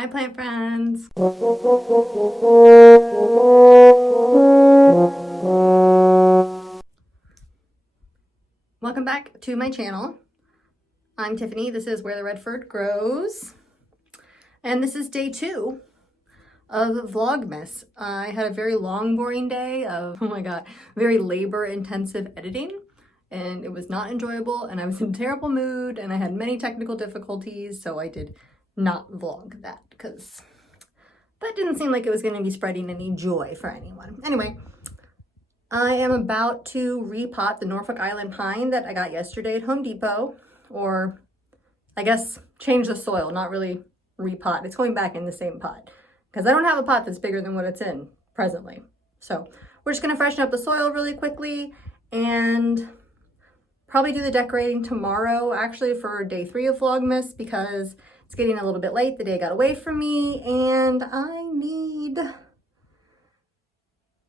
Hi plant friends! Welcome back to my channel. I'm Tiffany, this is Where the Redford Grows. And this is day 2 of Vlogmas. I had a very long, boring day of, oh my god, very labor-intensive editing. And it was not enjoyable, and I was in a terrible mood, and I had many technical difficulties, so I did not vlog that, because that didn't seem like it was going to be spreading any joy for anyone. Anyway, I am about to repot the Norfolk Island Pine that I got yesterday at Home Depot, or I guess change the soil, not really repot. It's going back in the same pot, because I don't have a pot that's bigger than what it's in presently. So we're just going to freshen up the soil really quickly, and probably do the decorating tomorrow, actually, for day 3 of Vlogmas, because it's getting a little bit late. The day got away from me, and I need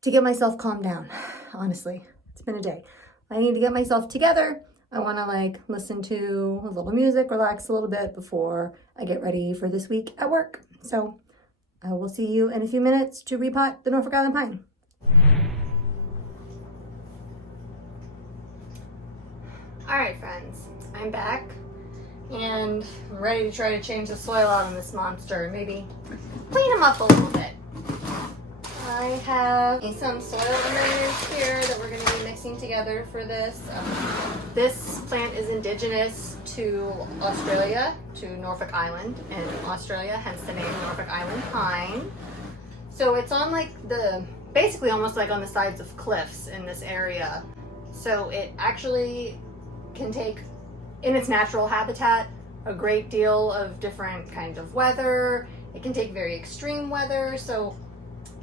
to get myself calmed down. Honestly, it's been a day. I need to get myself together. I want to like listen to a little music, relax a little bit before I get ready for this week at work. So I will see you in a few minutes to repot the Norfolk Island Pine. All right, friends, I'm back and I'm ready to try to change the soil out on this monster and maybe clean them up a little bit. I have some soil amendments here that we're going to be mixing together for this. This plant is indigenous to Australia, to Norfolk Island in Australia, hence the name Norfolk Island Pine. So it's on like basically almost like on the sides of cliffs in this area. So it actually can take, in its natural habitat, a great deal of different kinds of weather. It can take very extreme weather, so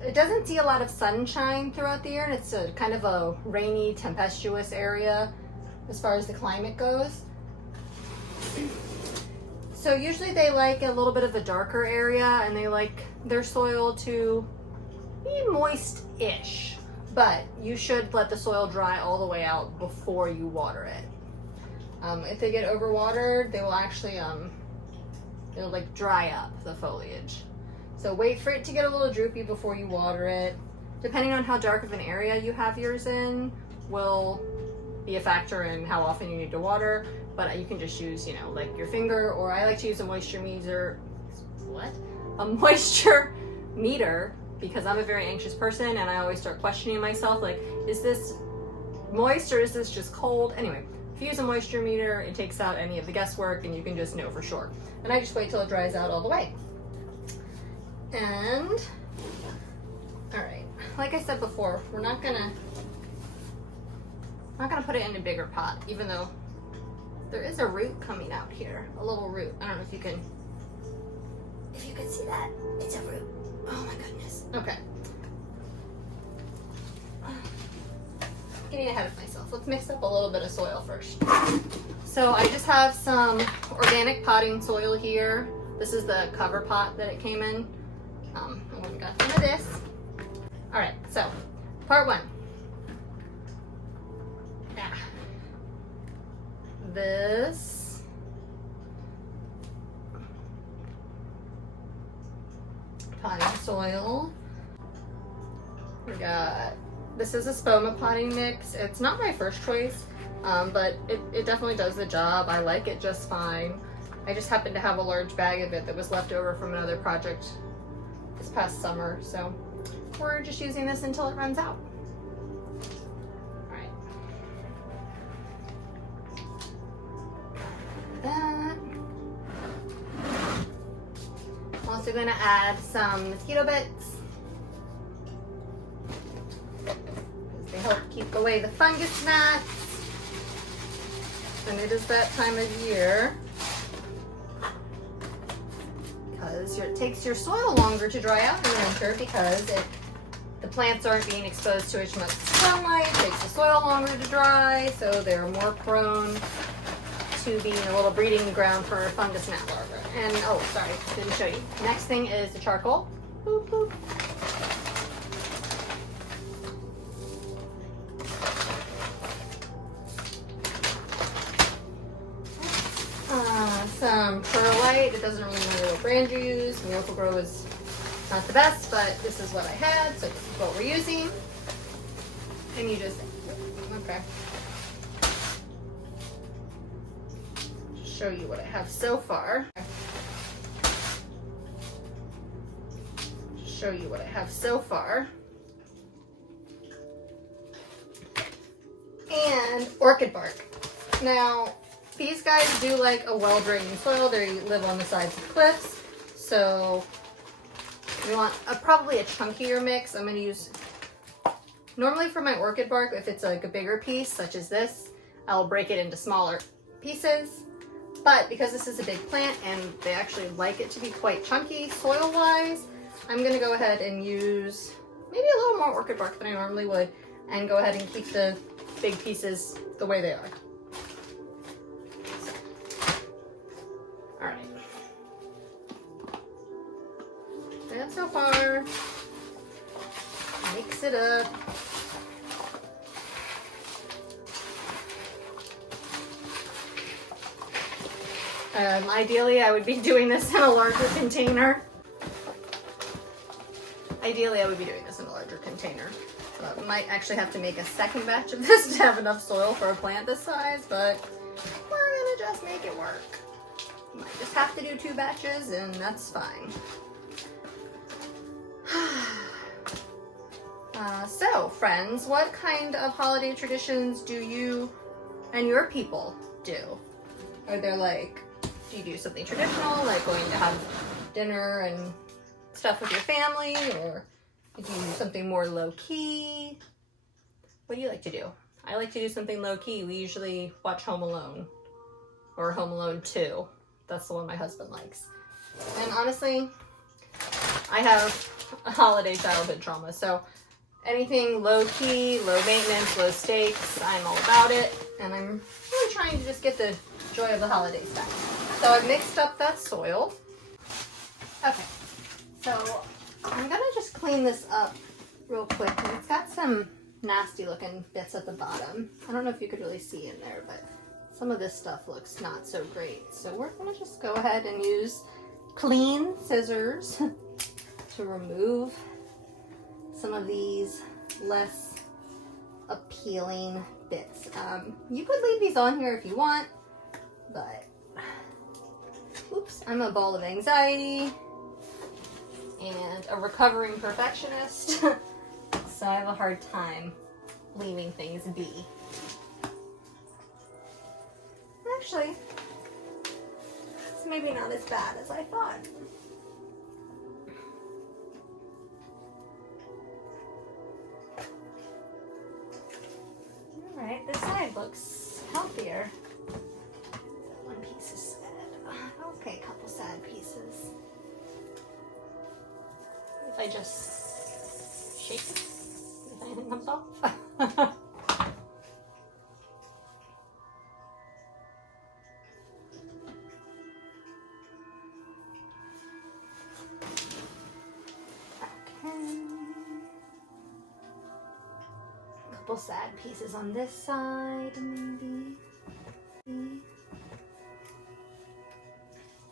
it doesn't see a lot of sunshine throughout the year, and it's a kind of a rainy, tempestuous area as far as the climate goes. So usually they like a little bit of a darker area, and they like their soil to be moist-ish, but you should let the soil dry all the way out before you water it. If they get overwatered, they will actually, it'll like dry up the foliage. So wait for it to get a little droopy before you water it. Depending on how dark of an area you have yours in will be a factor in how often you need to water, but you can just use, you know, like your finger, or I like to use a moisture meter. What? A moisture meter, because I'm a very anxious person and I always start questioning myself, like, is this moist or is this just cold? Anyway. If you use a moisture meter, it takes out any of the guesswork and you can just know for sure. And I just wait till it dries out all the way. And, all right, like I said before, we're not gonna put it in a bigger pot, even though there is a root coming out here, a little root. I don't know if you can see that. It's a root. Oh my goodness. Okay. Getting ahead of myself. Let's mix up a little bit of soil first. So I just have some organic potting soil here. This is the cover pot that it came in. I went and got some of this. All right, so part 1. Yeah. This potting soil. We got, this is a Espoma potting mix. It's not my first choice, but it definitely does the job. I like it just fine. I just happen to have a large bag of it that was left over from another project this past summer, so we're just using this until it runs out. All right. That. I'm also going to add some Mosquito Bits. They help keep away the fungus gnats, and it is that time of year because it takes your soil longer to dry out in the winter because the plants aren't being exposed to as much sunlight. It takes the soil longer to dry, so they're more prone to being a little breeding ground for fungus gnat larvae. And oh, sorry, didn't show you. Next thing is the charcoal. Boop, boop. some Perlite. It doesn't really matter what brand you use. Miracle-Gro is not the best, but this is what I had, so this is what we're using. And you just, okay. Just show you what I have so far. Just show you what I have so far. And Orchid Bark. Now, these guys do like a well-draining soil. They live on the sides of cliffs, so you want probably a chunkier mix. I'm going to use, normally for my Orchid Bark, if it's like a bigger piece, such as this, I'll break it into smaller pieces. But because this is a big plant and they actually like it to be quite chunky soil-wise, I'm going to go ahead and use maybe a little more Orchid Bark than I normally would, and go ahead and keep the big pieces the way they are. So. All right. And so far, mix it up. Ideally, I would be doing this in a larger container. Ideally, I would be doing this in a larger container. So I might actually have to make a second batch of this to have enough soil for a plant this size, but we're gonna just make it work. Might just have to do 2 batches, and that's fine. So, friends, what kind of holiday traditions do you and your people do? Are there like, do you do something traditional, like going to have dinner and stuff with your family, or do you do something more low-key? What do you like to do? I like to do something low-key. We usually watch Home Alone, or Home Alone 2. That's the one my husband likes. And honestly, I have a holiday childhood trauma, so anything low-key, low maintenance, low stakes, I'm all about it. And I'm really trying to just get the joy of the holidays back. So I've mixed up that soil. Okay, so I'm gonna just clean this up real quick. And it's got some nasty looking bits at the bottom. I don't know if you could really see in there, but some of this stuff looks not so great. So we're gonna just go ahead and use clean scissors to remove some of these less appealing bits. You could leave these on here if you want, but oops, I'm a ball of anxiety and a recovering perfectionist, so I have a hard time leaving things be. Actually, it's maybe not as bad as I thought. Alright, this side looks healthier. One piece is sad. Okay, a couple sad pieces. If I just shake it, if anything comes off. Couple sad pieces on this side, maybe.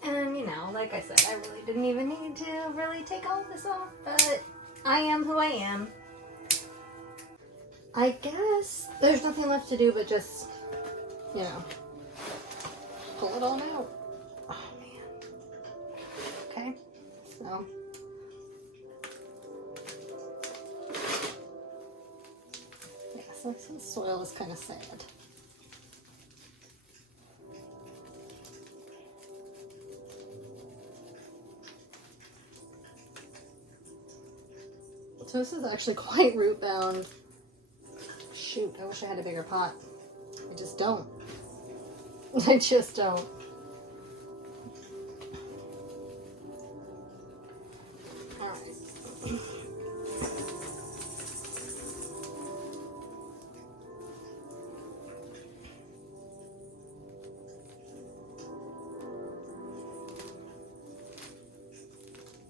And you know, like I said, I really didn't even need to really take all of this off, but I am who I am. I guess there's nothing left to do but just, you know, pull it all out. Oh man. Okay, so. So this soil is kind of sad. So this is actually quite root bound. Shoot, I wish I had a bigger pot. I just don't. I just don't. All right.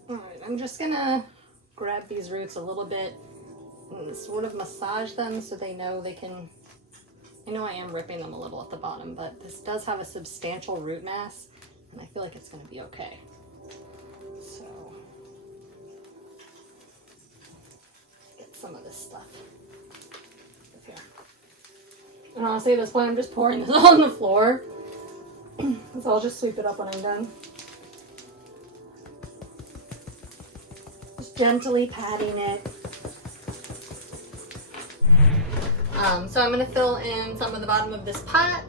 Alright, I'm just gonna grab these roots a little bit and sort of massage them so they know they can, I know I am ripping them a little at the bottom, but this does have a substantial root mass, And I feel like it's going to be okay. So, get some of this stuff up here. And honestly, at this point, I'm just pouring this on the floor. So I'll just sweep it up when I'm done. Just gently patting it. So I'm going to fill in some of the bottom of this pot.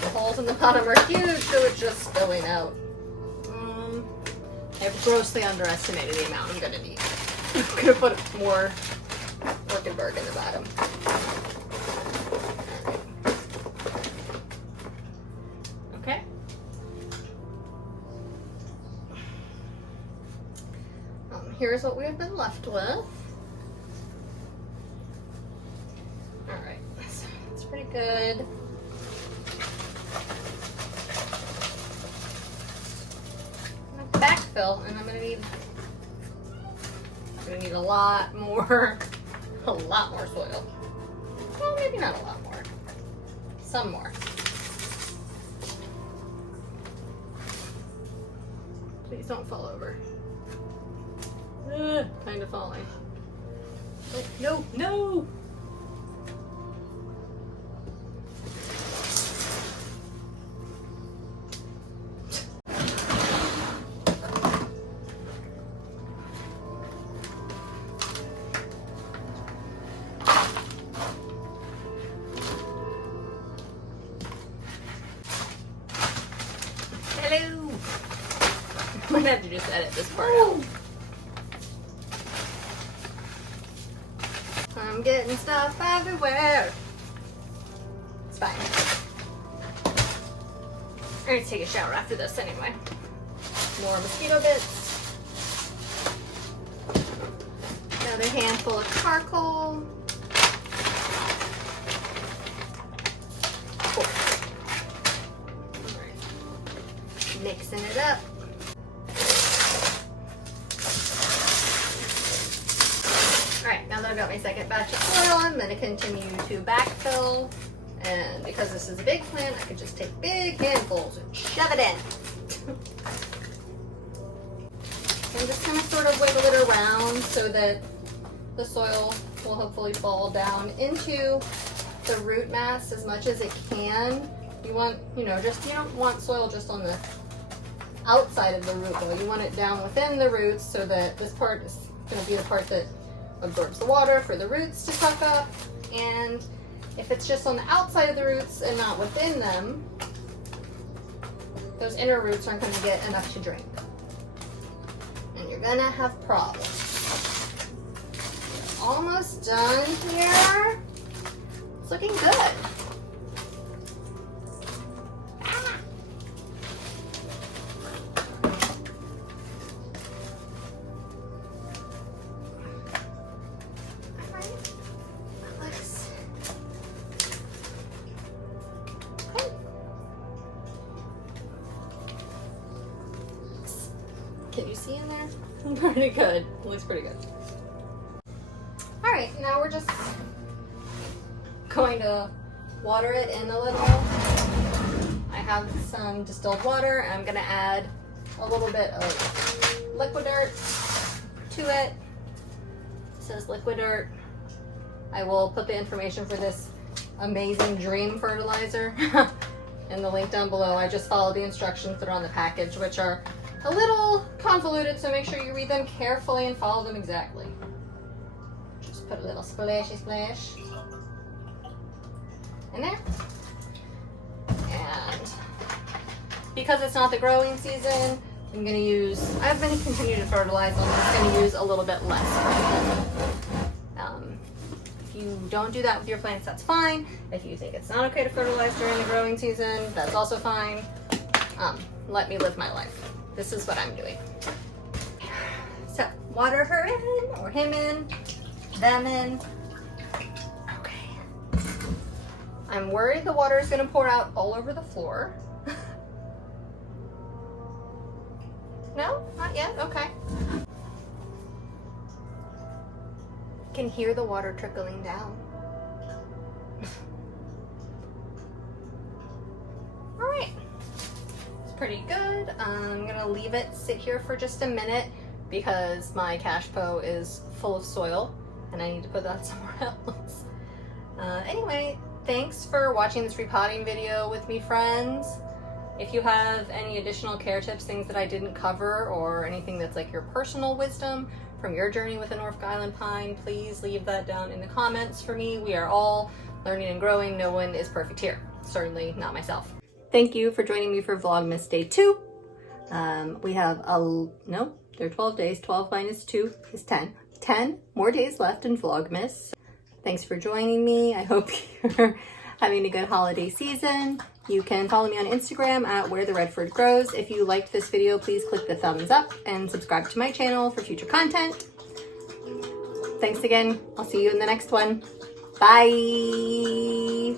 The holes in the bottom are huge, so it's just spilling out. I've grossly underestimated the amount I'm going to need. I'm going to put more Orchid Bark in the bottom. Okay. Here's what we've been left with. Alright, so it's pretty good. I'm gonna backfill, and I'm gonna need a lot more soil. Well, maybe not a lot more. Some more. Please don't fall over. Kind of falling. Oh, no, no! Hello! I'm gonna have to just edit this part out. I'm getting stuff everywhere. It's fine. I'm gonna take a shower after this anyway. More mosquito bits. Another handful of charcoal. Cool. Alright. Mixing it up. Alright, now that I've got my second batch of soil, I'm going to continue to backfill. And because this is a big plant, I could just take big handfuls and shove it in. I'm just going to sort of wiggle it around so that the soil will hopefully fall down into the root mass as much as it can. You want, you don't want soil just on the outside of the root ball. You want it down within the roots so that this part is going to be the part that absorbs the water for the roots to suck up. And if it's just on the outside of the roots and not within them, those inner roots aren't going to get enough to drink. And you're going to have problems. Almost done here. It's looking good. Can you see in there? Pretty good. It looks pretty good. Alright, now we're just going to water it in a little. I have some distilled water. I'm going to add a little bit of Liqui-Dirt to it. It says Liqui-Dirt. I will put the information for this amazing dream fertilizer in the link down below. I just followed the instructions that are on the package, which are a little convoluted, so make sure you read them carefully and follow them exactly. Just put a little splashy splash in there. And because it's not the growing season, I'm going to use, I'm going to continue to fertilize them. I'm going to use a little bit less. If you don't do that with your plants, that's fine. If you think it's not okay to fertilize during the growing season, that's also fine. Let me live my life. This is what I'm doing. So, water her in, or him in, them in. Okay. I'm worried the water is going to pour out all over the floor. No? Not yet? Okay. Can hear the water trickling down. pretty good. I'm gonna leave it sit here for just a minute because my cash po is full of soil and I need to put that somewhere else. Anyway, thanks for watching this repotting video with me, friends. If you have any additional care tips, things that I didn't cover, or anything that's like your personal wisdom from your journey with a Norfolk Island pine, please leave that down in the comments for me. We are all learning and growing. No one is perfect here. Certainly not myself. Thank you for joining me for Vlogmas Day 2. We have there are 12 days. 12 minus 2 is 10. 10 more days left in Vlogmas. Thanks for joining me. I hope you're having a good holiday season. You can follow me on Instagram at Where the Redford Grows. If you liked this video, please click the thumbs up and subscribe to my channel for future content. Thanks again. I'll see you in the next one. Bye.